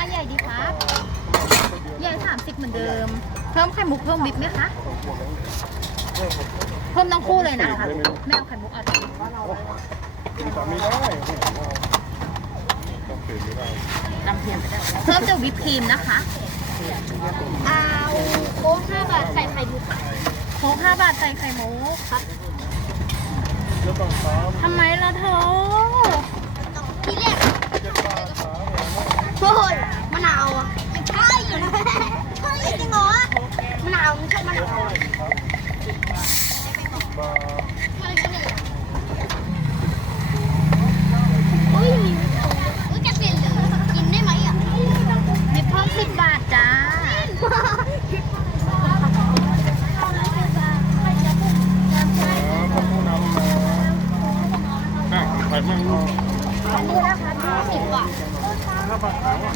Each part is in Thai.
านใหญ่ดีครับใหญ่สามสิบเหมือนเดิม เพิ่มไข่มุกเพิ่มบิ๊กไหมคะ เพิ่มทั้งคู่เลยนะคะไม่เอาไข่มุกเอาแต่สามีได้ต้องเปลี่ยนไม่ได้ลำเพียนไปได้เพิ่มจะวิปครีมนะคะเอาโค้กห้าบาทใส่ไข่มุกโค้กห้าบาทใส่ไข่มุกครับทำไมล่ะเธอ ม่ใช่มะนาวบาทเฮ้ยเฮ้ยจะเปลี่ยนเหรอกินได้ไหมอะวิปเพิ่ม10บาทจ้าไข่แมงลูกอันนี้นะคะสิบบาทห้าบาทสามบาท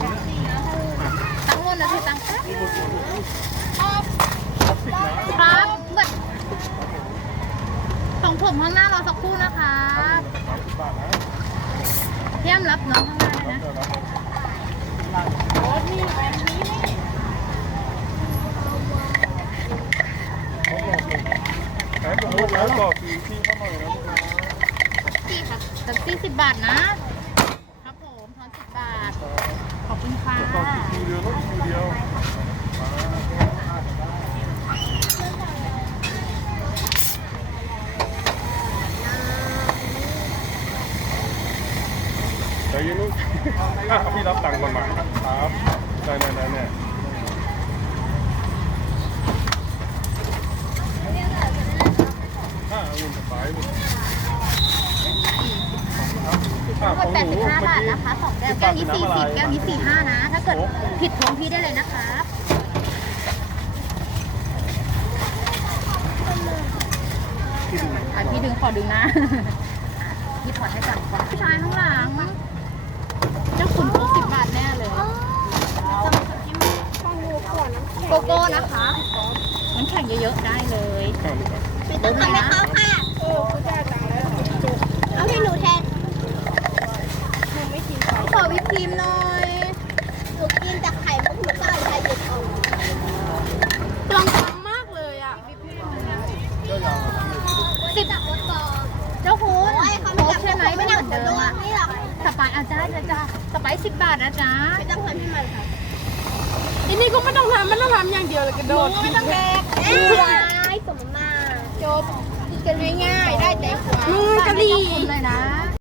ตั้งวนนะพี่ตั้งครับ ครับเหมือนส่งผมข้างหน้ารอสักครู่นะคะสามสิบบาทนะเยี่ยมรับน้องข้างหน้าด้วยนะเดี๋ยวนะขายผมลูกแล้วต่อคิวที่เข้ามาหน่อยนะสี่ครับตักซี่สิบบาทนะ ครับผมทอนสิบบาท ขอบคุณค่ะ ต่อคิวเดียวลูกคิวเดียว ใจเย็นลูกอะพี่รับตังค์ก่อนมาครับได้ได้ได้เนี่ยอะเอาเงินไปลูกอะทั้งหมด85บาทนะคะสองแก้วแก้วนี้40แก้วนี้45นะ ถ้าเกิดผิดทวงพี่ได้เลยนะครับอะพี่ดึงขอดึงนะพี่ถอดให้จับก่อนผู้ชายข้างหลัง เจ้าขุนพกสิบบาทแน่เลย โกโก้นะคะน้ำแข็งเยอะๆได้เลยข้าวลูกอะไม่ต้องทำให้เขาค่ะเอาให้หนูแทนขอวิปครีมหน่อยหนูกินแต่ไข่มุกหนูก็เลยใช้หยุดเอากลองกลมมากเลยอะสิบรถต่อเจ้าคุณโอ้ยเขาโค้ไม่กจับใช่ไหมไม่ไม่นั่เหงมือนหัวเดิโดมนอะนี่หรอกสไปซ์เอาจ้าเลยจ้าสไปซ์สิบบาทนะจ๊ะไม่ต้องทำให้มันค่ะ อันนี้ก็ไม่ต้องทำไม่ต้องทำอย่างเดียวเลยกระโดด ไม่ต้องแดกเอ้ยสมมาจบกิ